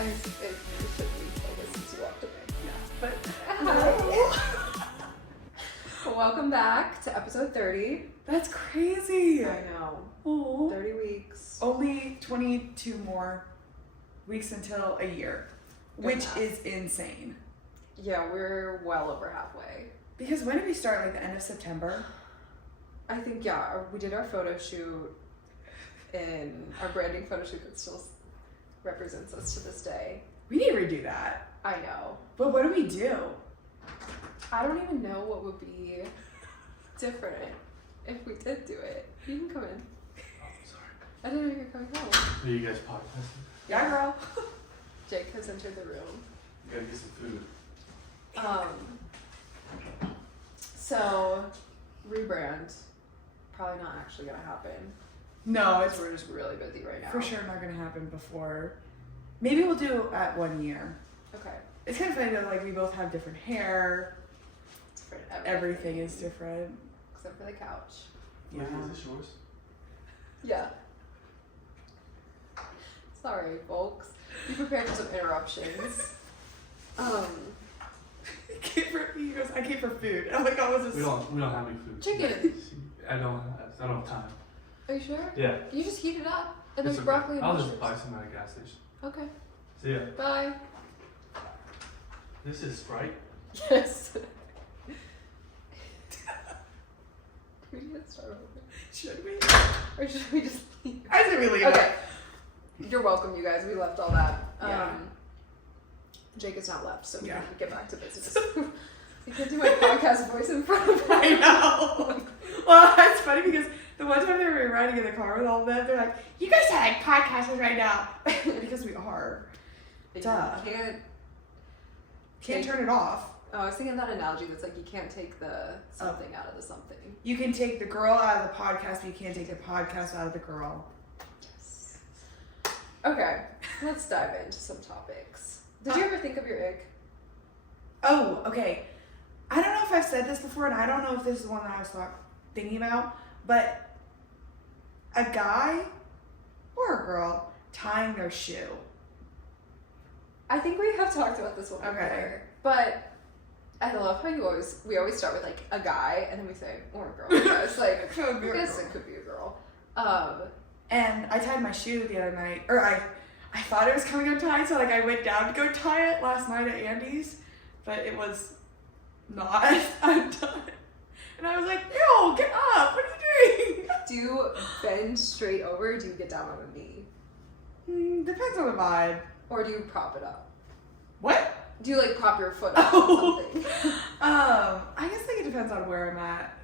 it should be focused since you walked away. Yeah, but Hi. Welcome back to episode 30. That's crazy. I know. Oh. 30 weeks. Only 22 more weeks until a year, which is insane. Yeah, we're well over halfway. Because when did we start? Like the end of September? I think, yeah, we did our photo shoot in our branding photo shoot that still represents us to this day. We need to redo that. I know. But what do we do? I don't even know what would be different if we did do it. You can come in. Oh, sorry. I didn't know you were coming home. Are you guys podcasting? Yeah, girl. Jake has entered the room. You gotta get some food. So, rebrand. Probably not actually gonna happen. No, it's We're just really busy right now. for sure not going to happen before. Maybe we'll do at 1 year. Okay. It's kind of funny that like we both have different hair. Different Everything is different. except for the couch. Yeah. Wait, is this yours? Yeah. Sorry, folks. Be prepared for some interruptions. He goes, I came for food. I'm like, oh, was We this? don't have any food. Chicken. I don't have time. Are you sure? Yeah. You just heat it up, and It's there's okay. broccoli and I'll mushrooms. just buy some at a gas station. Okay. See ya. Bye. This is Sprite. Yes. Do we need to start over? Should we? Or should we just leave? I think we leave Okay. You're welcome, you guys. We left all that. Yeah. Jake is not left, so we Yeah. can get back to business. I can't do my podcast voice in front of him. I know. Well, it's funny because the one time they were riding in the car with all of them, they're like, you guys sound like podcasters right now. Because we are. You Duh. Can't turn it off. Oh, I was thinking that analogy that's like you can't take the something out of the something. You can take the girl out of the podcast, but you can't take the podcast out of the girl. Yes. Okay, let's dive into some topics. Did you ever think of your ick? Oh, okay. I don't know if I've said this before, and I don't know if this is one that I was thinking about, but a guy or a girl tying their shoe. I think we have talked about this one before. Okay. But I love how we always start with like a guy and then we say or a girl. It's like Could be I a guess girl. it could be a girl. And I tied my shoe the other night, or I thought it was coming untied, so like I went down to go tie it last night at Andy's, but it was not undone. And I was like, ew, get up, what are you doing? Do you bend straight over or do you get down on a knee? Depends on the vibe. Or do you prop it up? What? Do you like prop your foot up Oh. on something? I guess like it depends on where I'm at.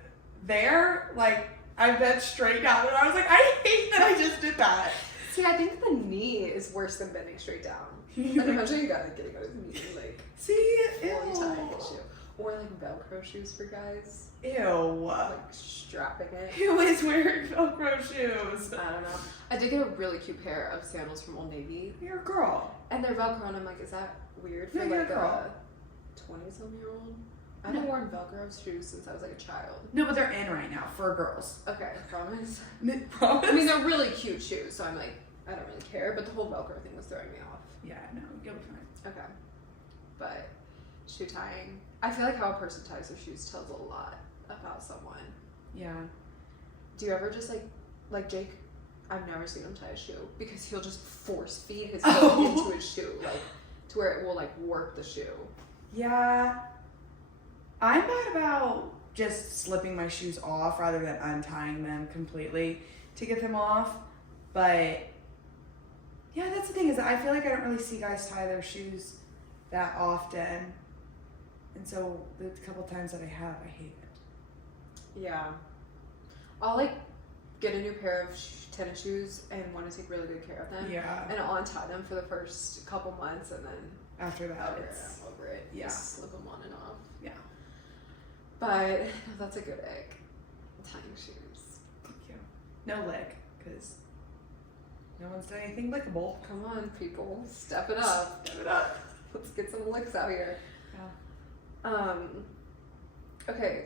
There, like, I bent straight down and I was like, I hate that I just did that. See, I think the knee is worse than bending straight down. And imagine you got getting on his knee like See, fully tying ew. the shoe. Or like Velcro shoes for guys. Ew. Like strapping it. Who is wearing Velcro shoes? I don't know. I did get a really cute pair of sandals from Old Navy. You're a girl. And they're Velcro and I'm like, is that weird for No, you're like a girl. a 20-some-year-old? I haven't worn Velcro shoes since I was like a child. No, but they're in right now for girls. Okay, promise. Promise? I mean, they're really cute shoes, so I'm like, I don't really care, but the whole Velcro thing was throwing me off. Yeah, no, you'll be fine. Okay. But shoe tying, I feel like how a person ties their shoes tells a lot about someone. Yeah. Do you ever just like Jake? I've never seen him tie a shoe because he'll just force feed his foot into his shoe, like to where it will like warp the shoe. Yeah. I'm bad about just slipping my shoes off rather than untying them completely to get them off. But yeah, that's the thing is I feel like I don't really see guys tie their shoes that often. And so the couple times that I have, I hate it. Yeah. I'll like get a new pair of tennis shoes and want to take really good care of them. Yeah. And I'll untie them for the first couple months and then After that, I'm it's over it. yeah. Just slip them on and off. yeah. But that's a good egg. Tying shoes. Thank you. No leg, because no one's done anything lickable. Come on, people. Step it up. Give it up. Let's get some licks out here. Yeah. Okay.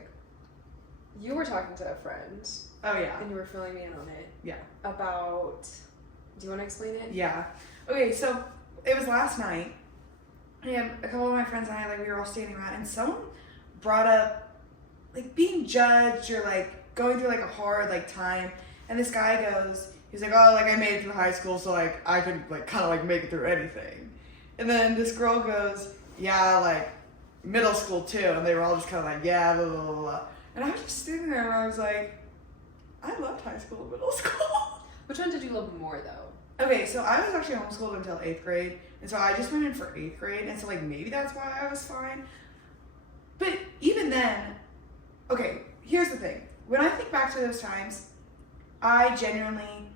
You were talking to a friend Oh yeah. and you were filling me in on it. Yeah. About, do you want to explain it? Yeah. Okay, so it was last night. And a couple of my friends and I, like, we were all standing around, and someone brought up, like, being judged or, like, going through, like, a hard, like, time. And this guy goes, he's like, oh, like, I made it through high school, so, like, I could, like, kind of, like, make it through anything. And then this girl goes, yeah, like, middle school, too. And they were all just kind of like, yeah, blah, blah, blah, blah. And I was just sitting there, and I was like, I loved high school and middle school. Which one did you love more, though? Okay, so I was actually homeschooled until 8th grade, and so I just went in for 8th grade, and so, like, maybe that's why I was fine. But even then, okay, here's the thing. When I think back to those times, I genuinely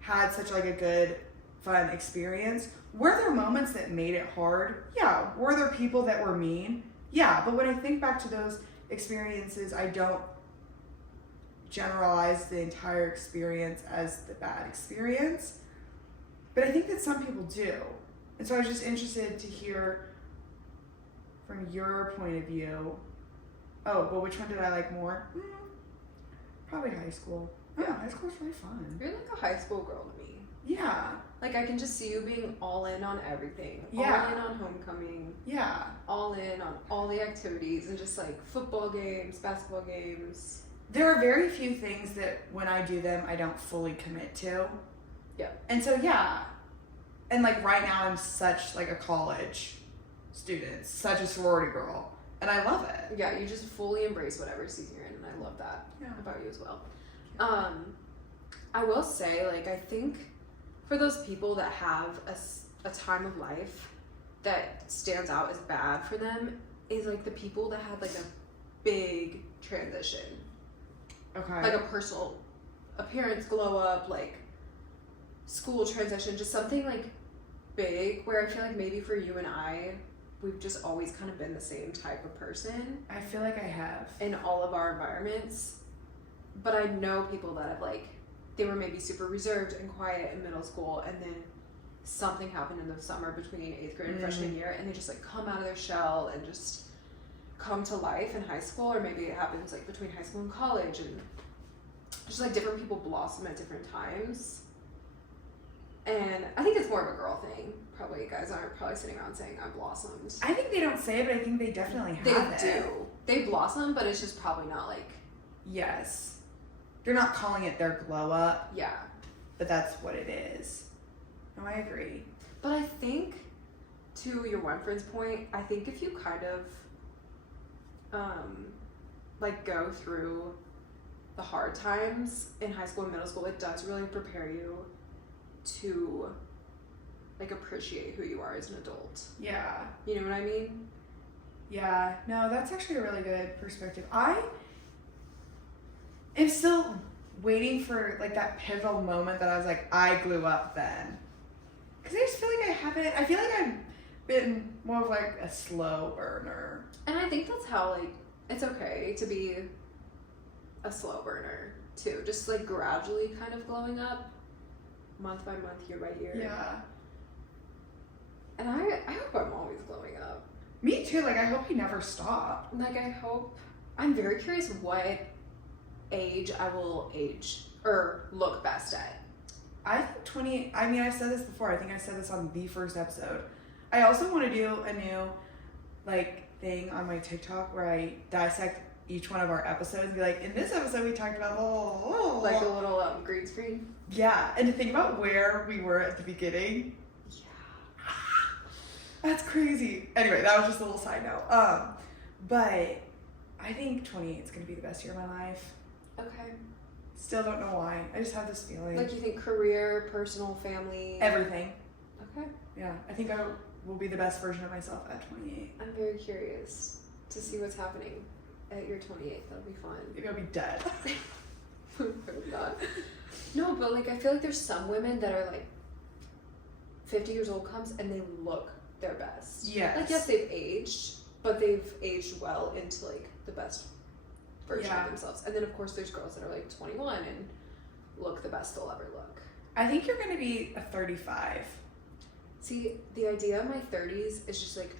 had such, like, a good, fun experience. Were there moments that made it hard? Yeah. Were there people that were mean? Yeah. But when I think back to those experiences, I don't generalize the entire experience as the bad experience. But I think that some people do. And so I was just interested to hear from your point of view. Oh, well, which one did I like more? Probably high school. Yeah, high school's really fun. You're like a high school girl to me. Yeah. Like, I can just see you being all in on everything. Yeah. All in on homecoming. Yeah. All in on all the activities and just, like, football games, basketball games. There are very few things that when I do them, I don't fully commit to. Yeah. And so, yeah. And, like, right now I'm such, like, a college student, such a sorority girl. And I love it. Yeah, you just fully embrace whatever season you're in, and I love that about you as well. I will say, like, I think for those people that have a time of life that stands out as bad for them is, like, the people that had, like, a big transition. Okay. Like a personal appearance glow up, like, school transition, just something, like, big, where I feel like maybe for you and I, we've just always kind of been the same type of person. I feel like I have. In all of our environments. But I know people that have, like, they were maybe super reserved and quiet in middle school, and then something happened in the summer between 8th grade and freshman year, and they just, like, come out of their shell and just come to life in high school, or maybe it happens, like, between high school and college, and just, like, different people blossom at different times. And I think it's more of a girl thing. Probably guys aren't probably sitting around saying I'm blossomed. I think they don't say it, but I think they definitely have it. They do. They blossom, but it's just probably not, like... Yes. They're not calling it their glow up. Yeah. But that's what it is. No, I agree. But I think, to your one friend's point, I think if you kind of, like, go through the hard times in high school and middle school, it does really prepare you to, like, appreciate who you are as an adult. Yeah. You know what I mean? Yeah. No, that's actually a really good perspective. I am still waiting for, like, that pivotal moment that I was like, I grew up then. Because I just feel like I haven't, I feel like I've been more of, like, a slow burner. And I think that's how, like, it's okay to be a slow burner, too. Just, like, gradually kind of glowing up, month by month, year by year. Yeah. And I hope I'm always glowing up. Me too. Like, I hope you never stop. Like, I hope, I'm very curious what age I will age or look best at. I think 20, I mean, I've said this before. I think I said this on the first episode. I also want to do a new, like, thing on my TikTok where I dissect each one of our episodes and be like, in this episode we talked about, Like a little green screen. Yeah, and to think about where we were at the beginning. Yeah. That's crazy. Anyway, that was just a little side note. But I think 28 is going to be the best year of my life. Okay. Still don't know why. I just have this feeling. Like, you think career, personal, family? Everything. Okay. Yeah, I think I will be the best version of myself at 28. I'm very curious to see what's happening at your 28th. That'll be fun. Maybe I'll be dead. Hope not. No, but, like, I feel like there's some women that are, like, 50 years old comes and they look their best. Yes. Like, yes, they've aged, but they've aged well into, like, the best version of themselves. And then, of course, there's girls that are, like, 21 and look the best they'll ever look. I think you're going to be a 35. See, the idea of my 30s is just, like,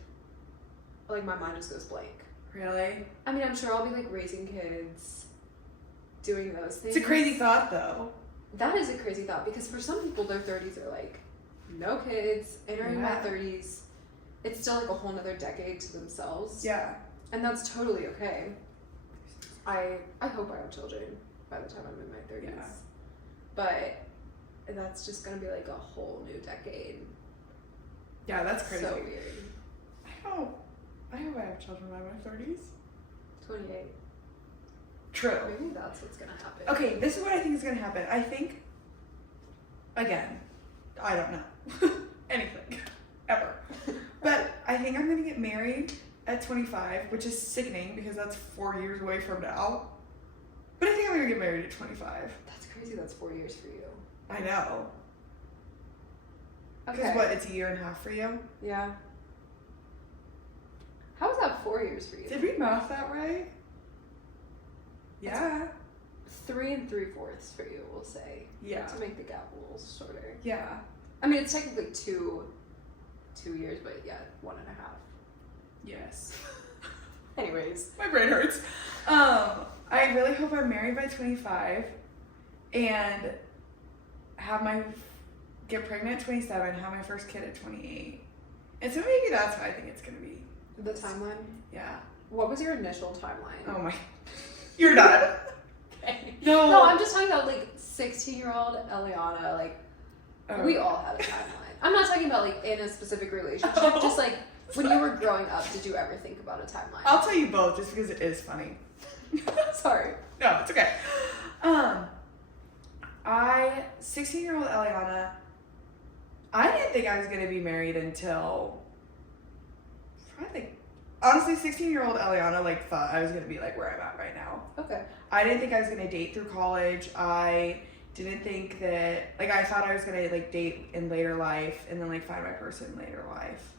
my mind just goes blank. Really? I mean, I'm sure I'll be, like, raising kids, doing those things. It's a crazy thought, though. That is a crazy thought, because for some people, their 30s are, like, no kids, entering my Yeah. 30s. It's still like a whole nother decade to themselves. Yeah. And that's totally okay. I hope I have children by the time I'm in my 30s. Yeah. But that's just going to be like a whole new decade. Yeah, that's crazy. So weird. I hope I have children by my 30s. 28. True. Maybe that's what's going to happen. Okay, this is what I think is going to happen. I think, again, I don't know. Anything. Ever. But I think I'm going to get married at 25, which is sickening because that's 4 years away from now. But I think I'm going to get married at 25. That's crazy. That's 4 years for you. I know. Because Okay. what, it's a year and a half for you? Yeah. How is that 4 years for you? Did we math that right? Yeah. 3 3/4 for you, we'll say. Yeah. To make the gap a little shorter. Yeah. I mean, it's technically two years, but yeah, 1.5. Yes. Anyways. My brain hurts. I really hope I'm married by 25 and get pregnant at 27, have my first kid at 28. And so maybe that's how I think it's going to be. The timeline? Yeah. What was your initial timeline? Oh my. You're done. Okay. No. No, I'm just talking about like 16-year-old Eliana. Like, we all had a timeline. I'm not talking about like in a specific relationship. Just like when you were growing up, did you ever think about a timeline? I'll tell you both just because it is funny. Sorry. No, it's okay. 16-year-old Eliana, I didn't think I was going to be married until probably, honestly, 16-year-old Eliana, like, thought I was going to be, like, where I'm at right now. Okay. I didn't think I was going to date through college. I didn't think that, like, I thought I was going to, like, date in later life and then, like, find my person in later life.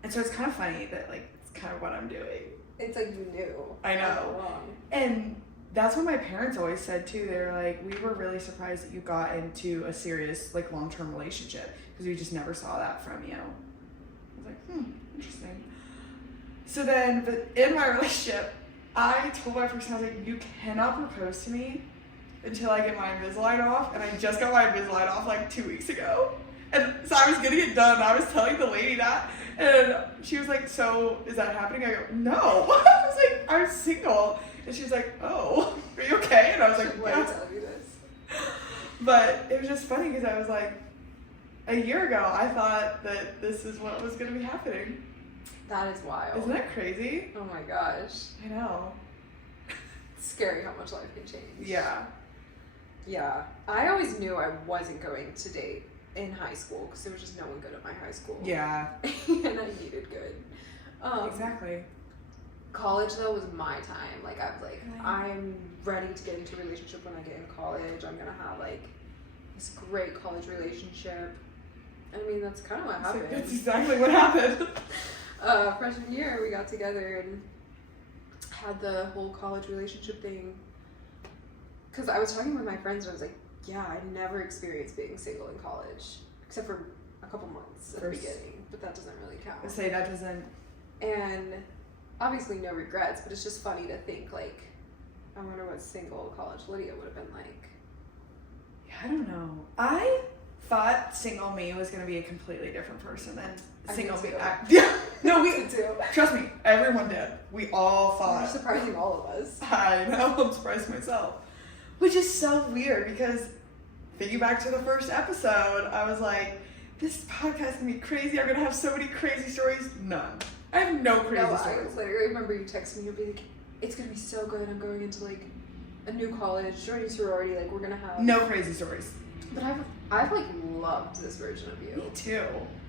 And so it's kind of funny that, like, it's kind of what I'm doing. It's like you knew. I know. all along. And that's what my parents always said too. They were like, we were really surprised that you got into a serious, like, long-term relationship because we just never saw that from you. I was like, interesting. So then, but in my relationship, I told my person, I was like, you cannot propose to me until I get my Invisalign off. And I just got my Invisalign off like 2 weeks ago. And so I was getting it done. I was telling the lady that. And she was like, so is that happening? I go, no. I was like, I'm single. And she was like, oh, are you okay? And I was like, Why are you yeah. telling me this? But it was just funny because I was like, a year ago, I thought that this is what was going to be happening. That is wild. Isn't that crazy? Oh my gosh. I know. It's scary how much life can change. Yeah. Yeah. I always knew I wasn't going to date in high school because there was just no one good at my high school. Yeah. And I needed good. Exactly. College though was my time. Like I was like, Right. I'm ready to get into a relationship when I get in college. I'm gonna have like this great college relationship. I mean, that's kind of what happened. That's exactly what happened. Freshman year, we got together and had the whole college relationship thing. Because I was talking with my friends and I was like, yeah, I never experienced being single in college, except for a couple months at the beginning, but that doesn't really count. I say that doesn't. And obviously no regrets, but it's just funny to think, like, I wonder what single college Lydia would have been like. Yeah, I don't know. I thought single me was going to be a completely different person than single me. Yeah. No, we did too. Trust me, everyone did. We all You're thought. surprising all of us. I know, I'm surprised myself. Which is so weird because thinking back to the first episode, I was like, this podcast is going to be crazy. I'm going to have so many crazy stories. None. I have no crazy No, I stories. literally remember you texting me, you'd be like, it's gonna be so good, I'm going into like a new college, joining sorority, like we're gonna have No crazy stories. But I've like loved this version of you. Me too.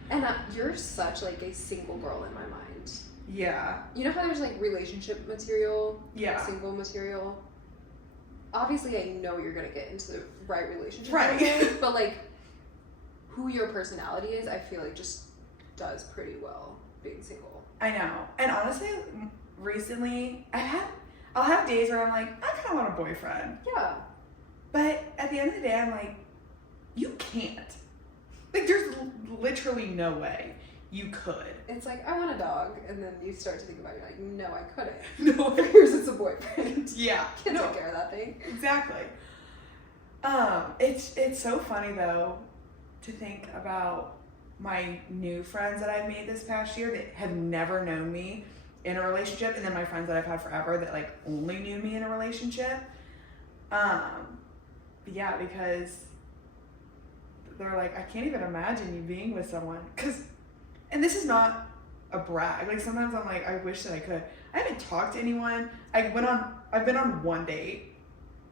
And you're such like a single girl in my mind. Yeah. You know how there's like relationship material, Yeah. single material? Obviously I know you're gonna get into the right relationship. Right. with, but like who your personality is, I feel like just does pretty well being single. I know. And honestly, recently, I'll have days where I'm like, I kind of want a boyfriend. Yeah. But at the end of the day, I'm like, you can't. Like, there's literally no way you could. It's like, I want a dog, and then you start to think about it, you're like, no, I couldn't. No. Here's it's a boyfriend. Yeah. Can't No. take care of that thing. Exactly. It's so funny though, to think about my new friends that I've made this past year that have never known me in a relationship, and then my friends that I've had forever that like only knew me in a relationship. Yeah, because they're like, I can't even imagine you being with someone. And this is not a brag. Like sometimes I'm like, I wish that I could. I haven't talked to anyone. I've been on one date,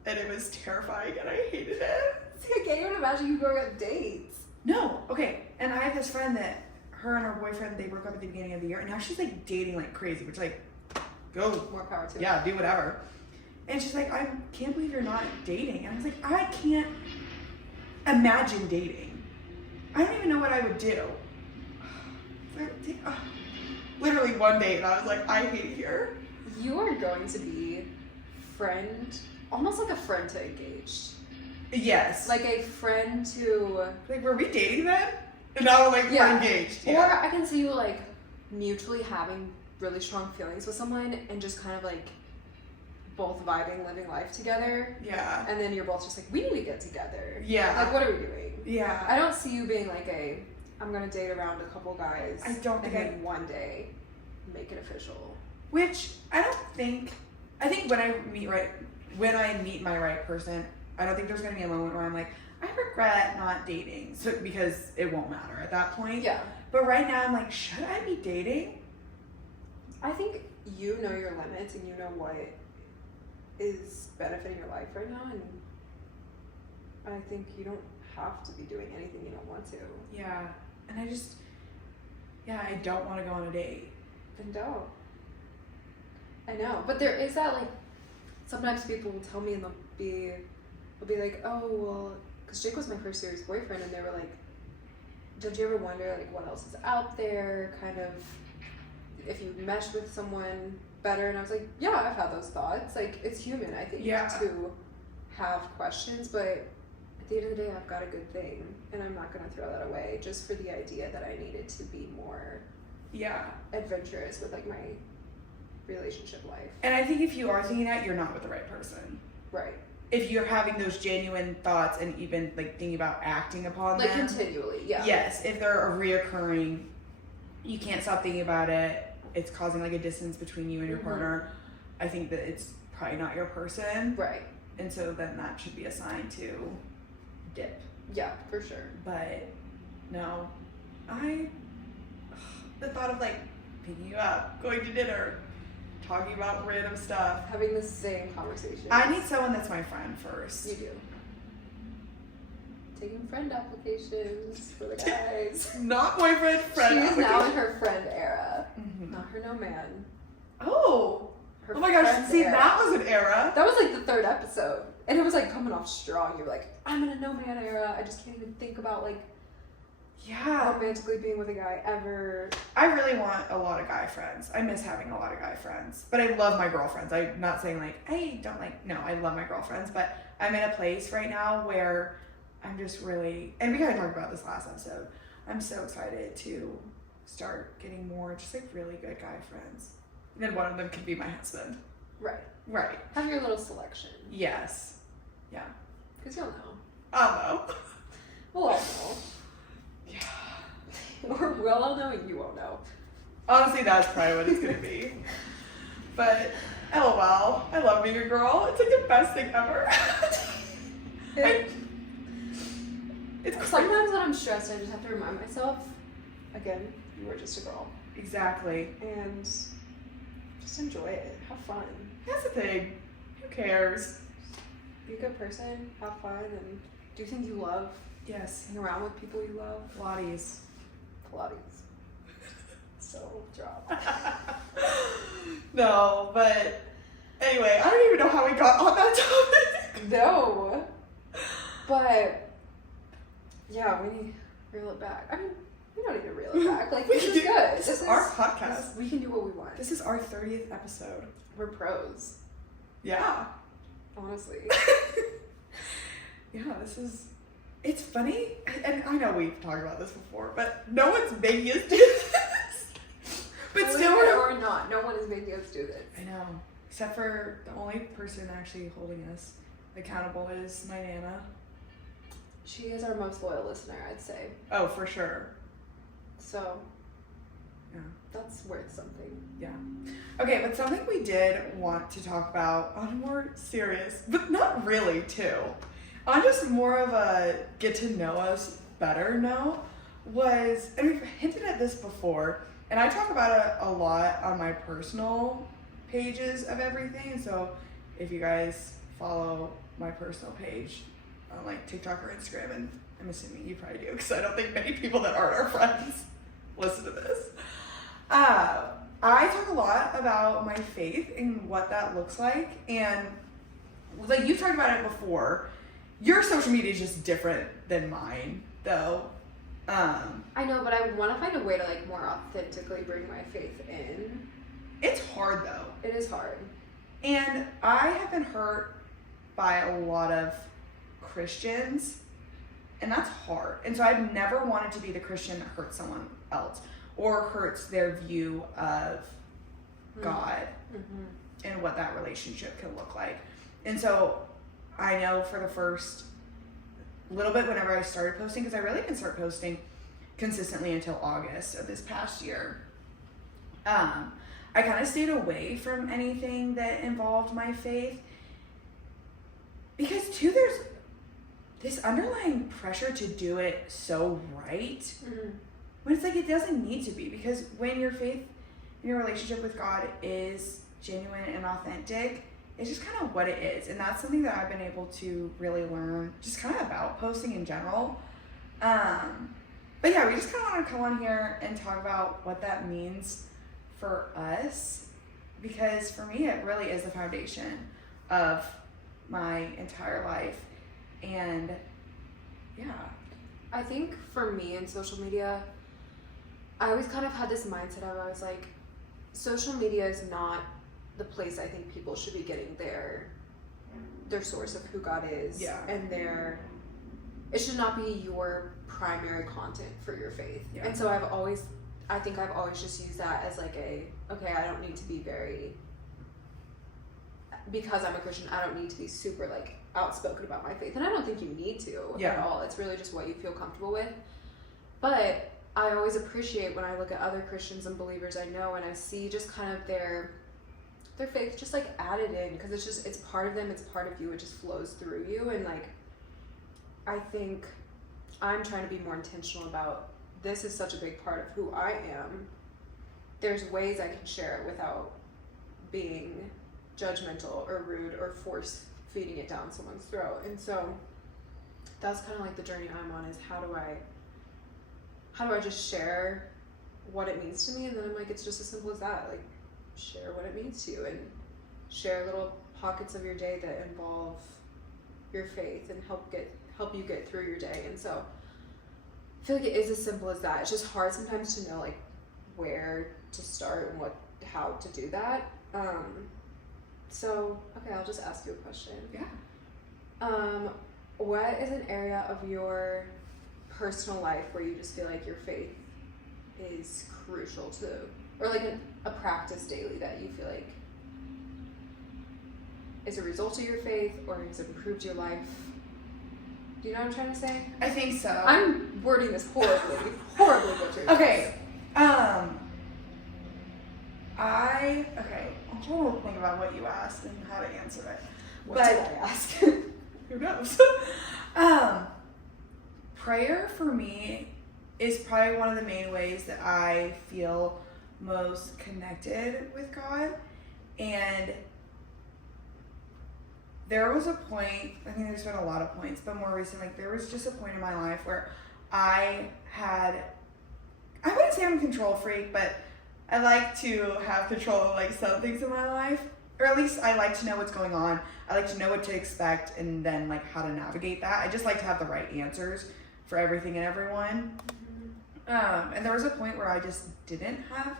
and it was terrifying, and I hated it. See, I can't even imagine you going on dates. No, okay. And I have this friend that her and her boyfriend, they broke up at the beginning of the year, and now she's like dating like crazy, which like, go. More power to Yeah, do whatever. And she's like, I can't believe you're not dating. And I was like, I can't imagine dating. I don't even know what I would do. Literally one date, and I was like, I hate it here. You are going to be almost like a friend to engaged. Yes. Like a friend to... Like, were we dating then? And now we're like, we're engaged. Yeah. Or I can see you like mutually having really strong feelings with someone and just kind of like both vibing, living life together. Yeah. And then you're both just like, we need to get together. Yeah. Like, what are we doing? Yeah. I don't see you being like I'm going to date around a couple guys. I don't think and then one day make it official. Which I think when I meet my right person, I don't think there's gonna be a moment where I'm like, I regret not dating, because it won't matter at that point. Yeah. But right now I'm like, should I be dating? I think you know your limits and you know what is benefiting your life right now, and I think you don't have to be doing anything you don't want to. Yeah. And I don't want to go on a date. Then don't. I know, but there is that like, sometimes people will tell me and they'll be like, oh well, because Jake was my first serious boyfriend, and they were like, don't you ever wonder like what else is out there, kind of if you mesh with someone better? And I was like, yeah, I've had those thoughts. Like, it's human, I think, to have questions, but at the end of the day, I've got a good thing, and I'm not going to throw that away just for the idea that I needed to be more adventurous with like my relationship life. And I think if you are thinking that, you're not with the right person. Right. If you're having those genuine thoughts and even like thinking about acting upon like them. Like continually, yeah. Yes, if they're a reoccurring, you can't stop thinking about it, it's causing like a distance between you and your partner, I think that it's probably not your person. Right. And so then that should be a sign to dip. Yeah, for sure. But no, the thought of like picking you up, going to dinner, talking about random stuff, having the same conversation. I need someone that's my friend first. You do. Taking friend applications for the guys. Not boyfriend, friend. She's now in her friend era. Mm-hmm. Not her no man. Oh. Her oh my gosh, see, era. that was an era. That was like the third episode. And it was like coming off strong. You were like, I'm in a no man era. I just can't even think about like romantically being with a guy ever. I really want a lot of guy friends. I miss having a lot of guy friends. But I love my girlfriends. I'm not saying like, I don't like, no, I love my girlfriends. But I'm in a place right now where I'm just really, and we kind of talked about this last episode, I'm so excited to start getting more just like really good guy friends. And then one of them could be my husband. Right. Right. Have your little selection. Yes. Yeah. Because you'll know. I'll know. We'll all know. Yeah. Or we'll all know and you won't know. Honestly, that's probably what it's going to be. But, LOL. I love being a girl. It's like the best thing ever. It's sometimes when I'm stressed, I just have to remind myself, again, you were just a girl. Exactly. And just enjoy it. Have fun. That's the thing. Who cares? Be a good person. Have fun and do things you love. Yes. Hang around with people you love. Pilates. So, drop. No, but anyway, I don't even know how we got on that topic. No. But, yeah, we need to reel it back. I mean, we don't need to reel it back. Like, this is good. This is our podcast. We can do what we want. This is our 30th episode. We're pros. Yeah. Honestly. Yeah, it's funny, and I know we've talked about this before, but no one's making us do this. But still, or not, no one is making us do this. I know, except for the only person actually holding us accountable is my Nana. She is our most loyal listener, I'd say. Oh, for sure. So, Yeah. that's worth something. Yeah. Okay, but something we did want to talk about on a more serious, but not really too, on just more of a get to know us better note, was, and we've hinted at this before, and I talk about it a lot on my personal pages of everything. So if you guys follow my personal page on like TikTok or Instagram, and I'm assuming you probably do because I don't think many people that aren't our friends listen to this. I talk a lot about my faith and what that looks like, and like you've talked about it before, your social media is just different than mine, though. I know, but I want to find a way to like more authentically bring my faith in. It's hard though. It is hard. And I have been hurt by a lot of Christians, and that's hard. And so I've never wanted to be the Christian that hurts someone else or hurts their view of God and what that relationship can look like. And so I know for the first little bit whenever I started posting, because I really didn't start posting consistently until August of this past year, I kind of stayed away from anything that involved my faith, because too there's this underlying pressure to do it so right when it's like it doesn't need to be, because when your faith and your relationship with God is genuine and authentic, it's just kind of what it is. And that's something that I've been able to really learn just kind of about posting in general. But yeah, we just kind of want to come on here and talk about what that means for us, because for me it really is the foundation of my entire life. And yeah, I think for me in social media, I always kind of had this mindset of, I was like, social media is not the place I think people should be getting their source of who God is. Yeah. And it should not be your primary content for your faith. Yeah. And so I think I've always just used that as like okay, I don't need to be because I'm a Christian, I don't need to be super like outspoken about my faith. And I don't think you need to at all. It's really just what you feel comfortable with. But I always appreciate when I look at other Christians and believers I know, and I see just kind of their faith just like added in, because it's part of them, it's part of you, it just flows through you. And like, I think I'm trying to be more intentional about, this is such a big part of who I am. There's ways I can share it without being judgmental or rude or force feeding it down someone's throat. And so that's kind of like the journey I'm on, is how do I just share what it means to me? And then I'm like, it's just as simple as that. Like, share what it means to you, and share little pockets of your day that involve your faith and help you get through your day. And so I feel like it is as simple as that. It's just hard sometimes to know like where to start and how to do that. So okay, I'll just ask you a question. Yeah. What is an area of your personal life where you just feel like your faith is crucial to, or like a practice daily that you feel like is a result of your faith or has improved your life? Do you know what I'm trying to say? I think so. I'm wording this horribly butchered. Okay. I'm trying to think about what you asked and how to answer it. What did I ask? Who knows? Prayer for me is probably one of the main ways that I feel most connected with God. And there was a point, I think there's been a lot of points, but more recently, there was just a point in my life where I wouldn't say I'm a control freak, but I like to have control of like some things in my life, or at least I like to know what's going on. I like to know what to expect and then like how to navigate that. I just like to have the right answers for everything and everyone. And there was a point where I just didn't have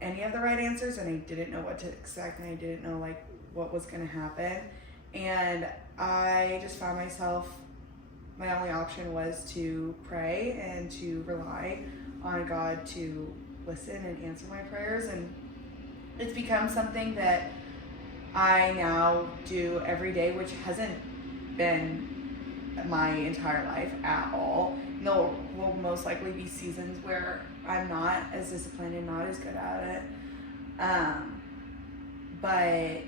any of the right answers, and I didn't know what to expect, and I didn't know like what was going to happen. And I just found myself, my only option was to pray and to rely on God to listen and answer my prayers. And it's become something that I now do every day, which hasn't been my entire life at all. And there will most likely be seasons where I'm not as disciplined and not as good at it. But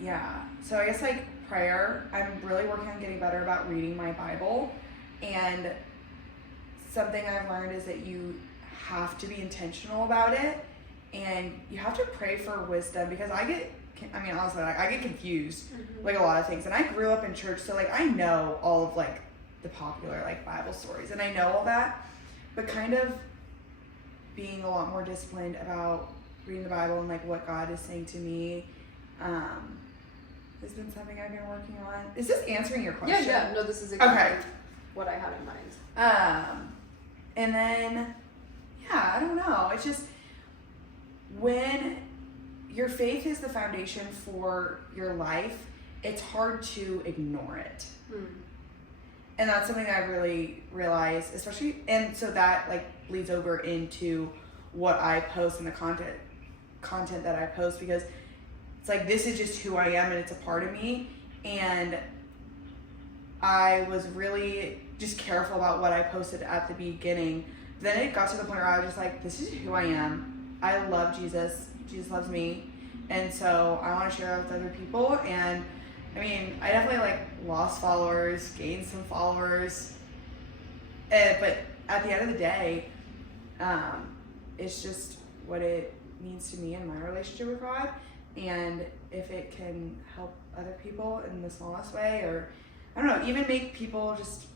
yeah, so I guess like prayer, I'm really working on getting better about reading my Bible. And something I've learned is that you have to be intentional about it, and you have to pray for wisdom, because honestly, like, I get confused, like a lot of things. And I grew up in church, so like I know all of like the popular like Bible stories, and I know all that, but kind of being a lot more disciplined about reading the Bible and like what God is saying to me has been something I've been working on. Is this answering your question? Yeah, no, this is exactly what I had in mind. And then, yeah, I don't know. It's just when your faith is the foundation for your life, it's hard to ignore it. And that's something I really realized, especially, and so that like bleeds over into what I post and the content that I post, because it's like, this is just who I am and it's a part of me. And I was really just careful about what I posted at the beginning. Then it got to the point where I was just like, this is who I am. I love Jesus. Jesus loves me. And so I want to share it with other people. And I mean, I definitely like lost followers, gained some followers. But at the end of the day, it's just what it means to me in my relationship with God. And if it can help other people in the smallest way, or I don't know, even make people just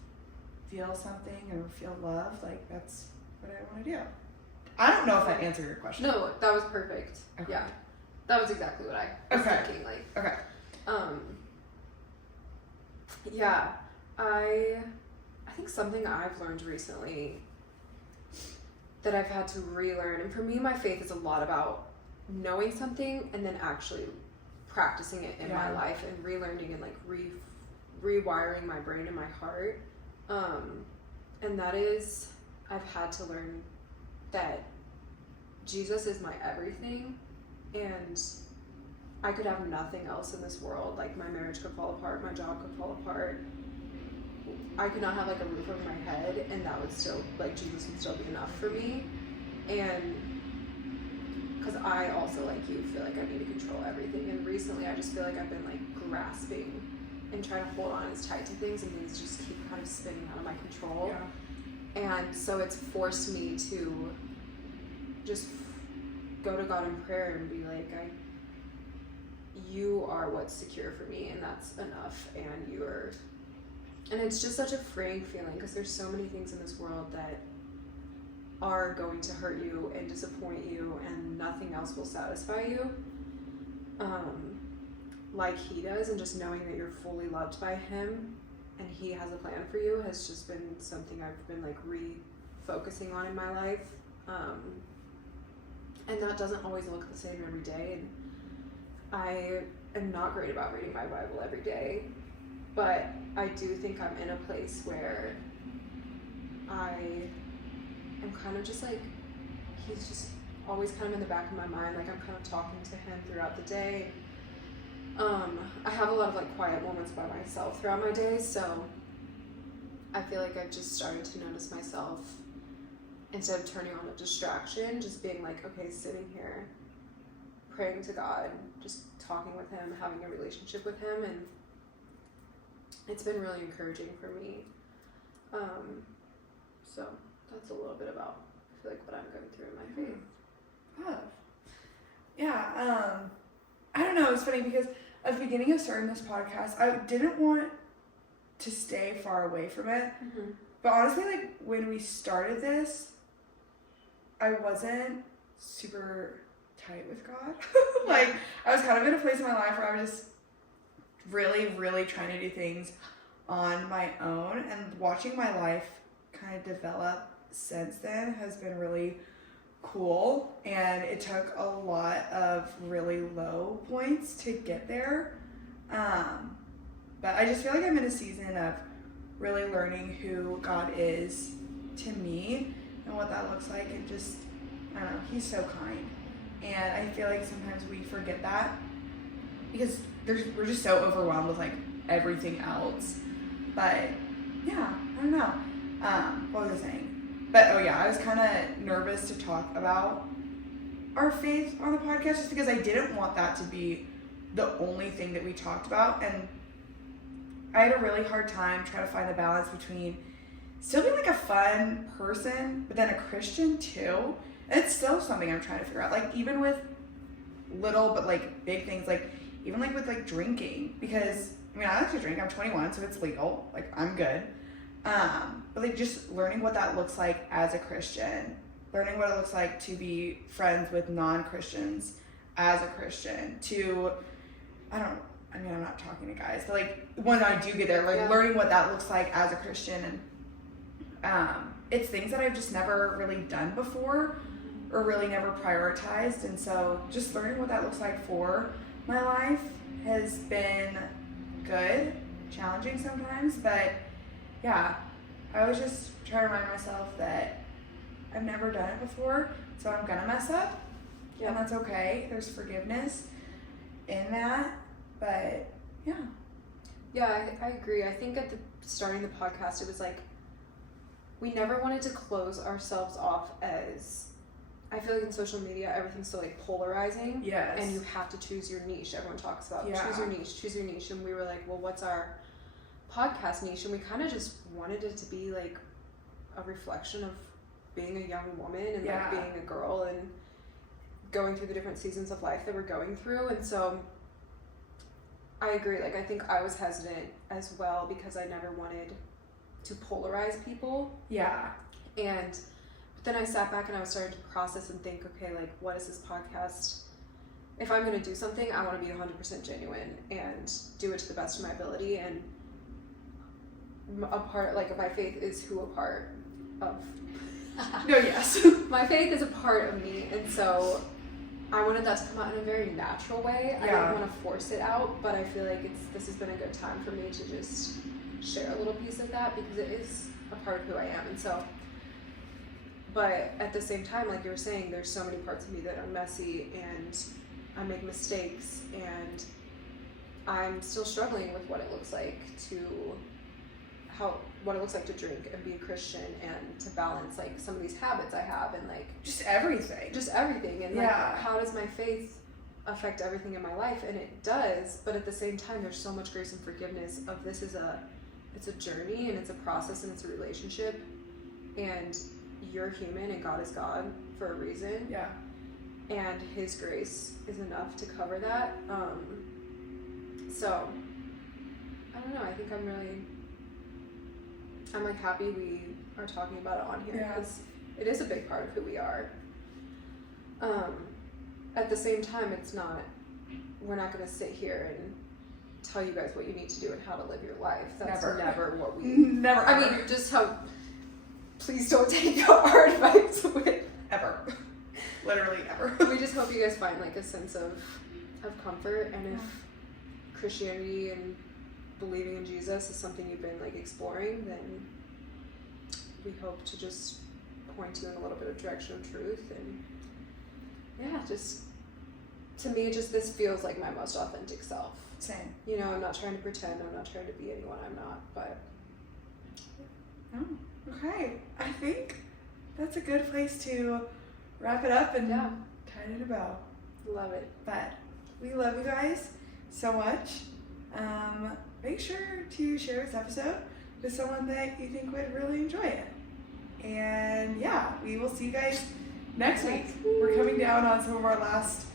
feel something or feel loved, like that's what I want to do. I don't know if that answered your question. No, that was perfect. Okay. Yeah, that was exactly what I was thinking. Like, okay. Yeah, I think something I've learned recently that I've had to relearn, and for me, my faith is a lot about knowing something and then actually practicing it in my life and relearning and like rewiring my brain and my heart. And that is, I've had to learn that Jesus is my everything, and I could have nothing else in this world. Like, my marriage could fall apart, my job could fall apart. I could not have like a roof over my head, and that would still, like, Jesus would still be enough for me. And because I also, like you, feel like I need to control everything. And recently I just feel like I've been like grasping and trying to hold on as tight to things, and things just keep kind of spinning out of my control. And so it's forced me to just go to God in prayer and be like, you are what's secure for me, and that's enough. And it's just such a freeing feeling, because there's so many things in this world that are going to hurt you and disappoint you, and nothing else will satisfy you like he does. And just knowing that you're fully loved by him and he has a plan for you has just been something I've been like refocusing on in my life. And that doesn't always look the same every day, and I am not great about reading my Bible every day, but I do think I'm in a place where I am kind of just like, he's just always kind of in the back of my mind. Like, I'm kind of talking to him throughout the day. I have a lot of like quiet moments by myself throughout my day, so I feel like I've just started to notice myself, instead of turning on a distraction, just being like, okay, sitting here, praying to God, just talking with him, having a relationship with him, and it's been really encouraging for me. So that's a little bit about, I feel like, what I'm going through in my faith. Oh. Yeah, I don't know, it's funny because at the beginning of starting this podcast, I didn't want to stay far away from it. Mm-hmm. But honestly, like, when we started this, I wasn't super tight with God. Like, I was kind of in a place in my life where I was just really, really trying to do things on my own, and watching my life kind of develop since then has been really cool. And it took a lot of really low points to get there. But I just feel like I'm in a season of really learning who God is to me and what that looks like, and just, I don't know, he's so kind. And I feel like sometimes we forget that because we're just so overwhelmed with like everything else. But yeah, I don't know. What was I saying? But oh yeah, I was kind of nervous to talk about our faith on the podcast just because I didn't want that to be the only thing that we talked about, and I had a really hard time trying to find the balance between still being like a fun person, but then a Christian too. And it's still something I'm trying to figure out. Like even with little but like big things, like even like with like drinking, because I mean I like to drink. I'm 21, so it's legal. Like I'm good. But like just learning what that looks like as a Christian, learning what it looks like to be friends with non-Christians as a Christian, I'm not talking to guys, but like when I do get there, like learning what that looks like as a Christian, and it's things that I've just never really done before or really never prioritized, and so just learning what that looks like for my life has been good, challenging sometimes, but yeah, I always just try to remind myself that I've never done it before, so I'm gonna mess up, and that's okay. There's forgiveness in that, but yeah. Yeah, I agree. I think at the starting the podcast, it was like we never wanted to close ourselves off as, I feel like in social media, everything's so like polarizing. Yes. And you have to choose your niche. Everyone talks about choose your niche. And we were like, well, what's our podcast niche? And we kind of just wanted it to be like a reflection of being a young woman and like being a girl and going through the different seasons of life that we're going through. And so I agree. Like I think I was hesitant as well because I never wanted to polarize people. Yeah. And then I sat back and I was starting to process and think, okay, like what is this podcast? If I'm going to do something, I want to be 100% genuine and do it to the best of my ability. And a part, like my faith is who a part of. No, yes. My faith is a part of me. And so I wanted that to come out in a very natural way. I didn't want to force it out, but I feel like this has been a good time for me to just share a little piece of that because it is a part of who I am. And so, but at the same time, like you were saying, there's so many parts of me that are messy and I make mistakes and I'm still struggling with what it looks like to drink and be a Christian and to balance like some of these habits I have and like just everything and like how does my faith affect everything in my life? And it does, but at the same time there's so much grace and forgiveness of it's a journey and it's a process and it's a relationship and you're human and God is God for a reason, and his grace is enough to cover that. So I don't know, I think I'm like happy we are talking about it on here because it is a big part of who we are. At the same time, we're not going to sit here and tell you guys what you need to do and how to live your life. That's never what we... Never. I mean, just please don't take our advice with... Ever. Literally ever. We just hope you guys find like a sense of comfort, and if Christianity and believing in Jesus is something you've been like exploring, then we hope to just point you in a little bit of direction of truth. And just to me, just this feels like my most authentic self. Same. You know, I'm not trying to pretend, I'm not trying to be anyone I'm not, but okay, I think that's a good place to wrap it up and tie it in a bow. Love it. But we love you guys so much. Make sure to share this episode with someone that you think would really enjoy it. And we will see you guys next week. We're coming down on some of our last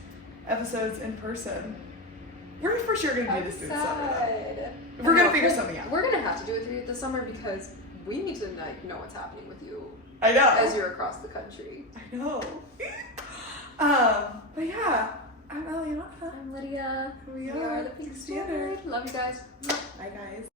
episodes in person. We're for sure going to do this through the summer. We're going to figure something out. We're going to have to do it through the summer because we need to like know what's happening with you. I know. As you're across the country. I know. But I'm Eliana. I'm Lydia. We are the Pink Standard. Love you guys. Bye guys.